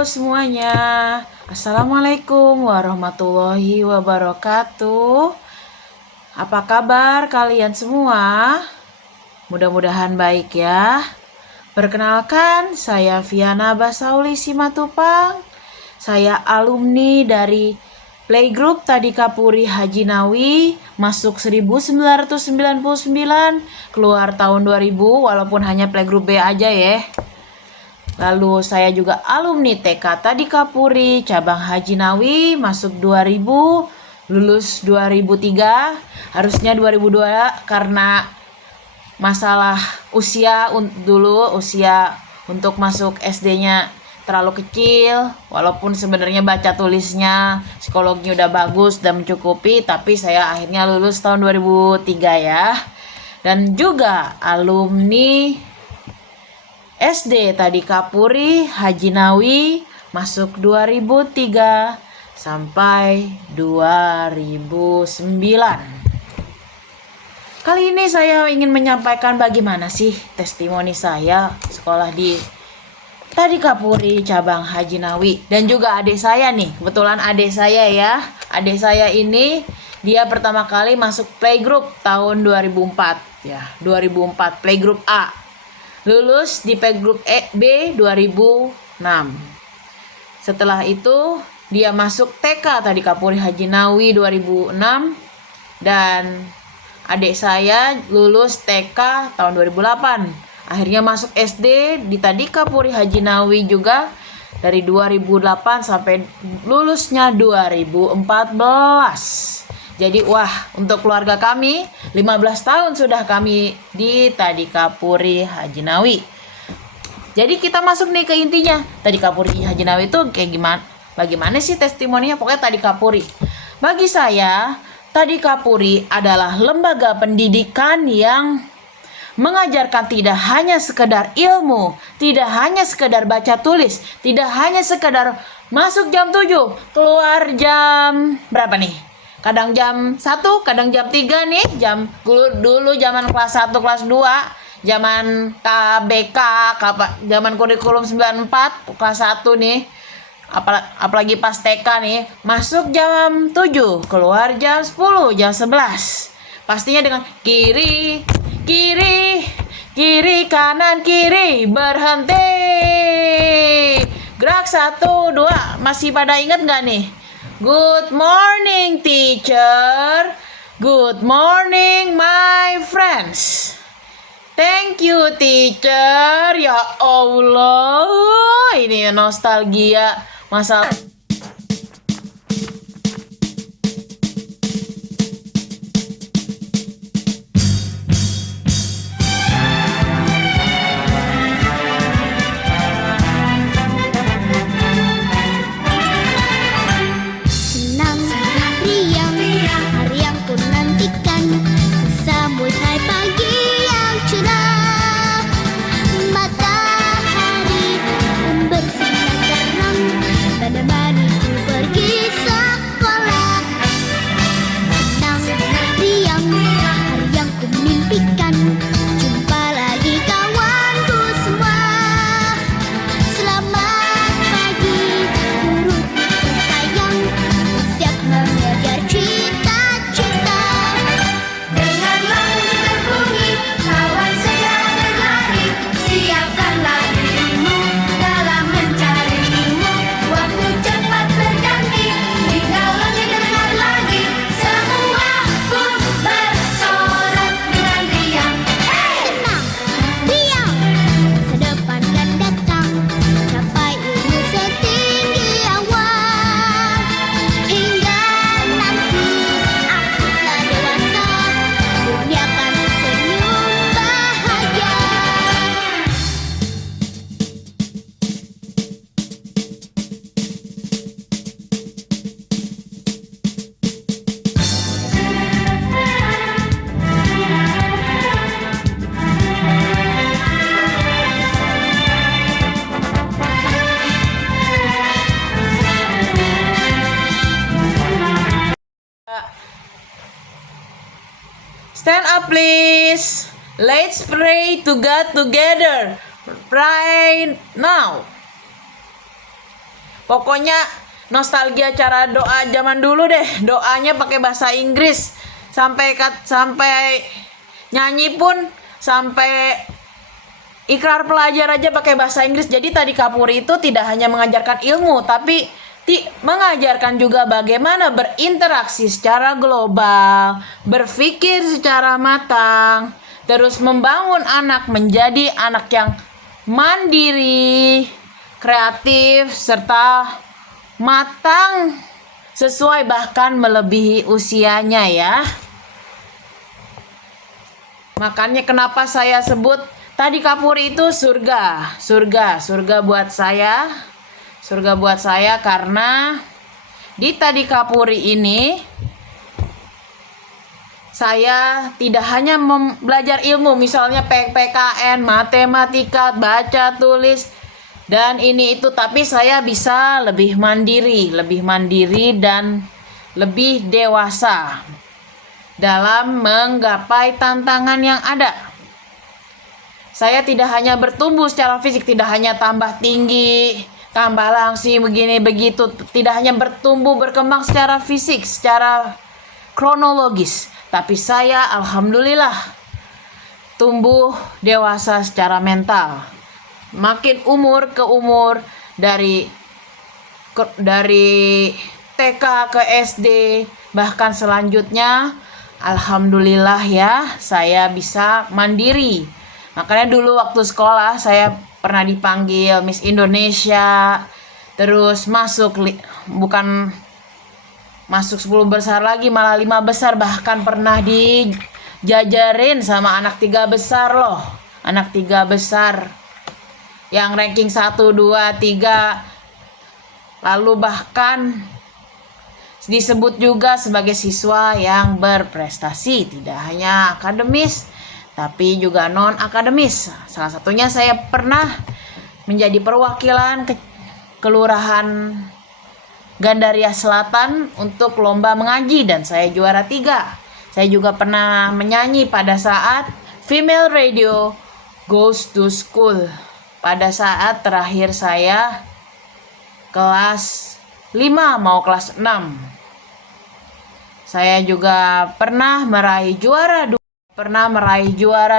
Halo semuanya, Assalamualaikum warahmatullahi wabarakatuh. Apa kabar kalian semua? Mudah-mudahan baik ya. Perkenalkan, saya Viana Basauli Simatupang. Saya alumni dari Playgroup Tadika Puri Haji Nawi, masuk 1999, keluar tahun 2000, walaupun hanya Playgroup B aja ya. Lalu saya juga alumni TK Tadika Puri cabang Haji Nawi, masuk 2000, lulus 2003, harusnya 2002 karena masalah usia untuk masuk SD-nya terlalu kecil, walaupun sebenarnya baca tulisnya psikologinya udah bagus dan mencukupi, tapi saya akhirnya lulus tahun 2003 ya. Dan juga alumni SD Tadika Puri Haji Nawi, masuk 2003 sampai 2009. Kali ini saya ingin menyampaikan bagaimana sih testimoni saya sekolah di Tadika Puri cabang Haji Nawi. Dan juga adik saya nih, kebetulan adik saya ya. Adik saya ini dia pertama kali masuk playgroup tahun 2004 ya, 2004 playgroup A. Lulus di playgroup B 2006. Setelah itu dia masuk TK Tadika Puri Haji Nawi 2006 dan adik saya lulus TK tahun 2008. Akhirnya masuk SD di Tadika Puri Haji Nawi juga dari 2008 sampai lulusnya 2014. Jadi untuk keluarga kami 15 tahun sudah kami di Tadika Puri Haji Nawi. Jadi kita masuk nih ke intinya. Tadika Puri Haji Nawi itu kayak gimana? Bagaimana sih testimoninya? Pokoknya Tadika Puri. Bagi saya, Tadika Puri adalah lembaga pendidikan yang mengajarkan tidak hanya sekedar ilmu, tidak hanya sekedar baca tulis, tidak hanya sekedar masuk jam 7, keluar jam berapa nih? Kadang jam 1, kadang jam 3 nih, dulu zaman kelas 1, kelas 2, zaman KBK, zaman kurikulum 94, kelas 1 nih. Apalagi pas TK nih, masuk jam 7, keluar jam 10, jam 11. Pastinya dengan kiri, kanan, kiri, berhenti. Gerak 1, 2, masih pada ingat gak nih? Good morning teacher, good morning my friends. Thank you teacher. Ya Allah, ini nostalgia masa. Stand up please. Let's pray to God together right now. Pokoknya nostalgia cara doa zaman dulu deh. Doanya pakai bahasa Inggris. Sampai nyanyi pun, sampai ikrar pelajar aja pakai bahasa Inggris. Jadi Tadi Kapuri itu tidak hanya mengajarkan ilmu, tapi mengajarkan juga bagaimana berinteraksi secara global, berpikir secara matang, terus membangun anak menjadi anak yang mandiri, kreatif, serta matang sesuai bahkan melebihi usianya ya. Makanya kenapa saya sebut Tadi Kapuri itu surga buat saya. Surga buat saya karena di Tadi Kapuri ini saya tidak hanya belajar ilmu, misalnya PKN, matematika, baca, tulis, dan ini itu, tapi saya bisa lebih mandiri dan lebih dewasa dalam menggapai tantangan yang ada. Saya tidak hanya bertumbuh secara fisik, tidak hanya tambah tinggi, tambah langsing, begini begitu, tidak hanya bertumbuh berkembang secara fisik, secara kronologis, tapi saya alhamdulillah tumbuh dewasa secara mental. Makin umur ke umur, dari TK ke SD, bahkan selanjutnya alhamdulillah ya, saya bisa mandiri. Makanya dulu waktu sekolah saya pernah dipanggil Miss Indonesia, terus bukan masuk 10 besar lagi, malah 5 besar, bahkan pernah dijajarin sama anak 3 besar loh. Anak 3 besar yang ranking 1, 2, 3, lalu bahkan disebut juga sebagai siswa yang berprestasi, tidak hanya akademis tapi juga non akademis. Salah satunya saya pernah menjadi perwakilan kelurahan Gandaria Selatan untuk lomba mengaji dan saya juara 3. Saya juga pernah menyanyi pada saat Female Radio Goes to School pada saat terakhir saya kelas 5 mau kelas 6. Saya juga pernah meraih juara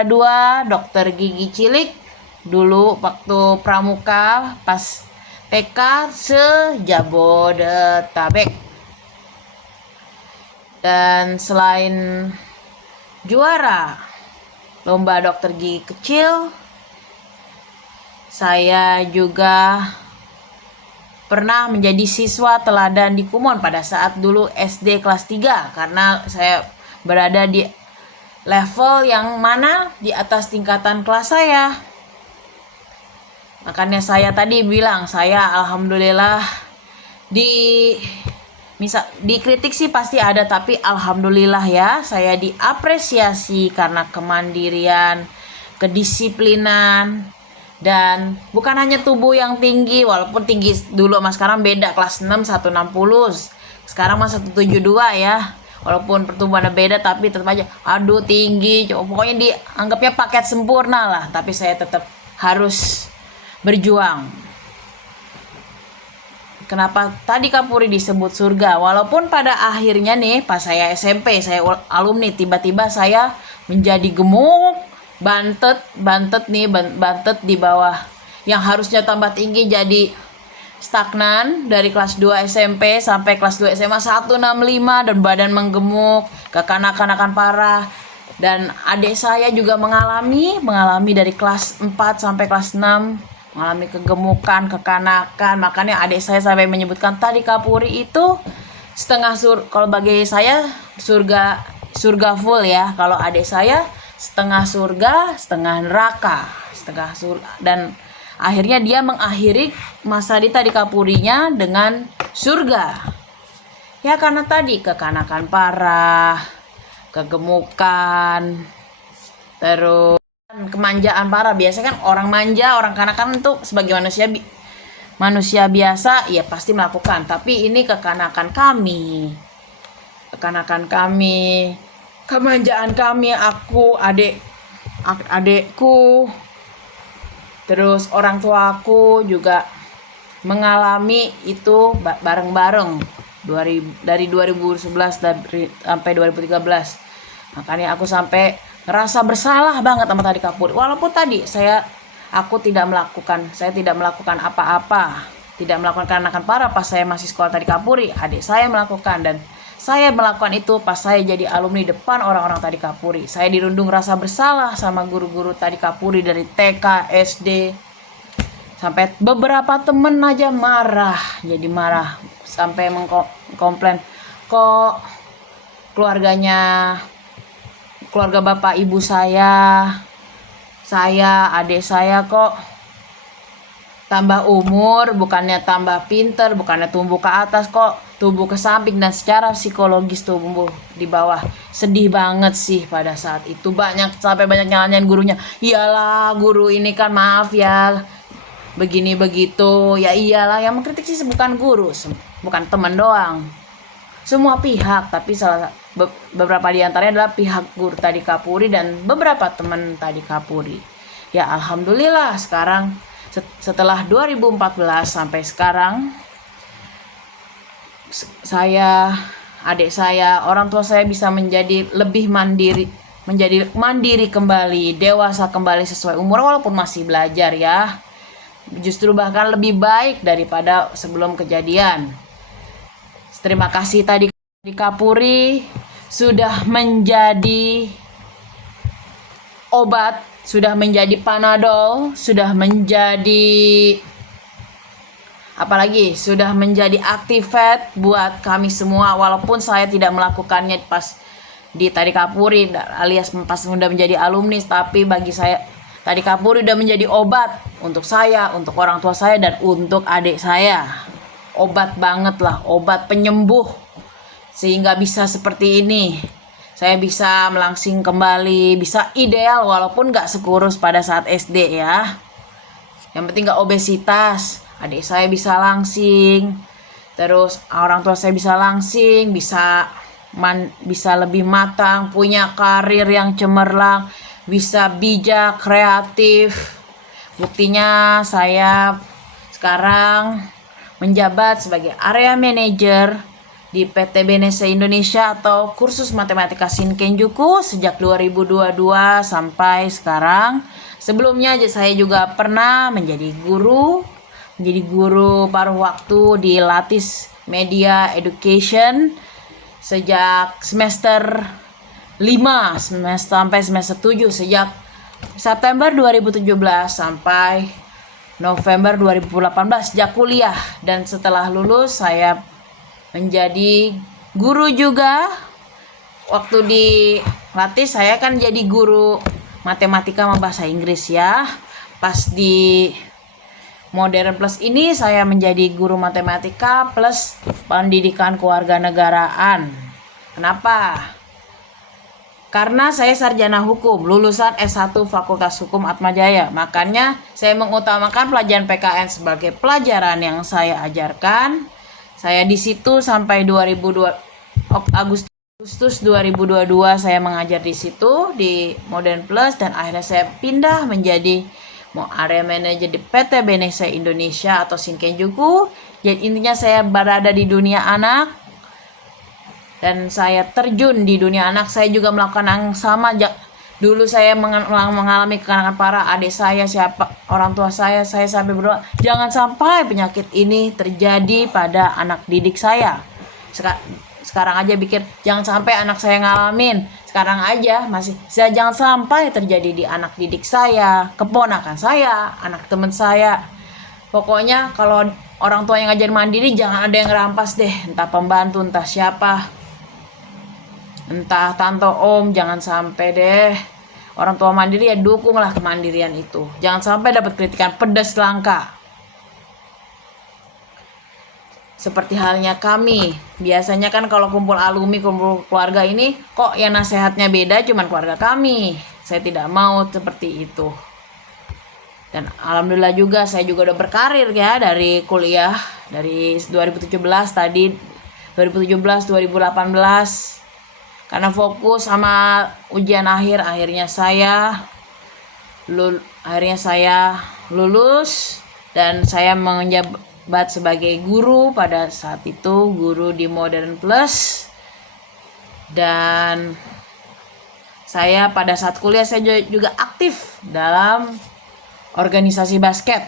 2 dokter gigi cilik dulu waktu pramuka pas TK se-Jabodetabek. Dan selain juara lomba dokter gigi kecil, saya juga pernah menjadi siswa teladan di Kumon pada saat dulu SD kelas 3, karena saya berada di level yang mana di atas tingkatan kelas saya. Makanya saya tadi bilang, saya alhamdulillah dikritik sih pasti ada, tapi alhamdulillah ya, saya diapresiasi karena kemandirian, kedisiplinan, dan bukan hanya tubuh yang tinggi, walaupun tinggi dulu sama sekarang beda, kelas 6 160, sekarang mah 172 ya. Walaupun pertumbuhannya beda tapi tetap aja aduh tinggi, pokoknya dianggapnya paket sempurna lah, tapi saya tetap harus berjuang. Kenapa Tadi Kapuri disebut surga? Walaupun pada akhirnya nih pas saya SMP, saya alumni, tiba-tiba saya menjadi gemuk, bantet di bawah, yang harusnya tambah tinggi jadi stagnan dari kelas 2 SMP sampai kelas 2 SMA 165 dan badan menggemuk, kekanak-kanakan parah. Dan adik saya juga mengalami dari kelas 4 sampai kelas 6 mengalami kegemukan, kekanakan. Makanya adik saya sampai menyebutkan Tadi Kapuri itu setengah kalau bagi saya surga full ya. Kalau adik saya setengah surga, setengah neraka, dan akhirnya dia mengakhiri masa di Tadi Kapurinya dengan surga. Ya karena tadi kekanakan parah, kegemukan, terus kemanjaan parah. Biasanya kan orang manja, orang kanakan itu sebagai manusia biasa ya pasti melakukan. Tapi ini kekanakan kami, kemanjaan kami, aku, adekku, terus orang tua aku juga mengalami itu bareng-bareng dari 2011 sampai 2013. Makanya aku sampai ngerasa bersalah banget sama Tadi Kapuri. Walaupun tadi aku tidak melakukan apa-apa, tidak melakukan keanakan parah pas saya masih sekolah Tadi Kapuri. Adik saya melakukan, dan saya melakukan itu pas saya jadi alumni depan orang-orang Tadi Kapuri. Saya dirundung rasa bersalah sama guru-guru Tadi Kapuri dari TK, SD, sampai beberapa temen aja marah, jadi marah sampai mengkomplain, kok keluarga bapak ibu saya, adik saya kok tambah umur, bukannya tambah pinter, bukannya tumbuh ke atas, kok tumbuh ke samping, dan secara psikologis tumbuh di bawah. Sedih banget sih pada saat itu, sampai banyak nyalain gurunya. Iyalah guru ini kan, maaf ya, begini begitu. Ya iyalah, yang mengkritik sih bukan guru, bukan teman doang, semua pihak. Tapi beberapa di antaranya adalah pihak guru Tadi Kapuri dan beberapa teman Tadi Kapuri. Ya alhamdulillah sekarang setelah 2014 sampai sekarang, adik saya, orang tua saya bisa menjadi lebih mandiri kembali, dewasa kembali sesuai umur, walaupun masih belajar ya. Justru bahkan lebih baik daripada sebelum kejadian. Terima kasih Tadi Kapuri sudah menjadi obat, sudah menjadi panadol, sudah menjadi sudah menjadi aktifat buat kami semua. Walaupun saya tidak melakukannya pas di Tadi Kapuri alias pas sudah menjadi alumni, tapi bagi saya Tadi Kapuri udah menjadi obat untuk saya, untuk orang tua saya, dan untuk adik saya. Obat banget lah, obat penyembuh, sehingga bisa seperti ini. Saya bisa melangsing kembali, bisa ideal walaupun gak sekurus pada saat SD ya. Yang penting gak obesitas. Adik saya bisa langsing, terus orang tua saya bisa langsing, bisa lebih matang, punya karir yang cemerlang, bisa bijak, kreatif. Buktinya saya sekarang menjabat sebagai area manager di PT BNC Indonesia atau kursus matematika Shinkenjuku sejak 2022 sampai sekarang. Sebelumnya saya juga pernah menjadi guru paruh waktu di Lattice Media Education sejak semester 5 sampai semester 7, sejak September 2017 sampai November 2018, sejak kuliah. Dan setelah lulus saya menjadi guru juga. Waktu di Lattice saya kan jadi guru matematika sama bahasa Inggris ya. Pas di Modern Plus ini saya menjadi guru matematika plus pendidikan kewarganegaraan. Kenapa? Karena saya sarjana hukum, lulusan S1 Fakultas Hukum Atmajaya. Makanya saya mengutamakan pelajaran PKN sebagai pelajaran yang saya ajarkan. Saya di situ sampai Agustus 2022 saya mengajar di situ di Modern Plus, dan akhirnya saya pindah menjadi area manager di PT BNC Indonesia atau Shinkenjuku. Jadi intinya saya berada di dunia anak dan saya terjun di dunia anak. Saya juga melakukan yang sama. Dulu saya mengalami kekanakan parah. Adik saya, orang tua saya sampai berdoa jangan sampai penyakit ini terjadi pada anak didik saya. Sekarang aja pikir jangan sampai anak saya ngalamin. Sekarang aja jangan sampai terjadi di anak didik saya, keponakan saya, anak teman saya. Pokoknya kalau orang tua yang ngajar mandiri jangan ada yang rampas deh, entah pembantu, entah siapa, entah tante om, jangan sampai deh. Orang tua mandiri ya dukunglah kemandirian itu. Jangan sampai dapat kritikan pedas langka. Seperti halnya kami, biasanya kan kalau kumpul alumni, kumpul keluarga ini, kok yang nasihatnya beda cuman keluarga kami. Saya tidak mau seperti itu. Dan alhamdulillah juga saya juga udah berkarir ya dari kuliah, dari 2017 tadi, 2017, 2018. Karena fokus sama ujian akhir, akhirnya saya lulus dan saya menjabat sebagai guru pada saat itu, guru di Modern Plus. Dan saya pada saat kuliah saya juga aktif dalam organisasi basket.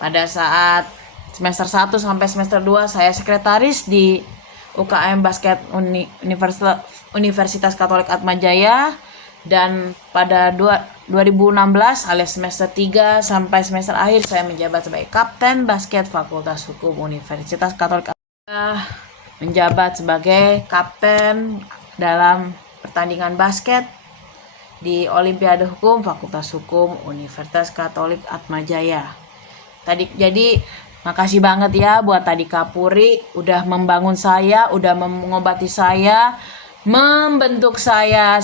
Pada saat semester 1 sampai semester 2 saya sekretaris di UKM Basket Universitas Katolik Atmajaya, dan pada 2016 alias semester 3 sampai semester akhir saya menjabat sebagai Kapten Basket Fakultas Hukum Universitas Katolik Atmajaya, menjabat sebagai kapten dalam pertandingan basket di Olimpiade Hukum Fakultas Hukum Universitas Katolik Atmajaya. Jadi makasih banget ya buat Tadi Kapuri udah membangun saya, udah mengobati saya, membentuk saya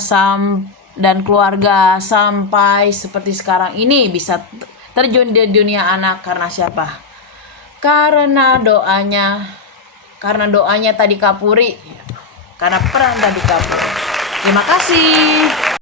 dan keluarga sampai seperti sekarang ini bisa terjun di dunia anak. Karena siapa? Karena doanya Tadi Kapuri, karena peran Tadi Kapuri. Terima kasih.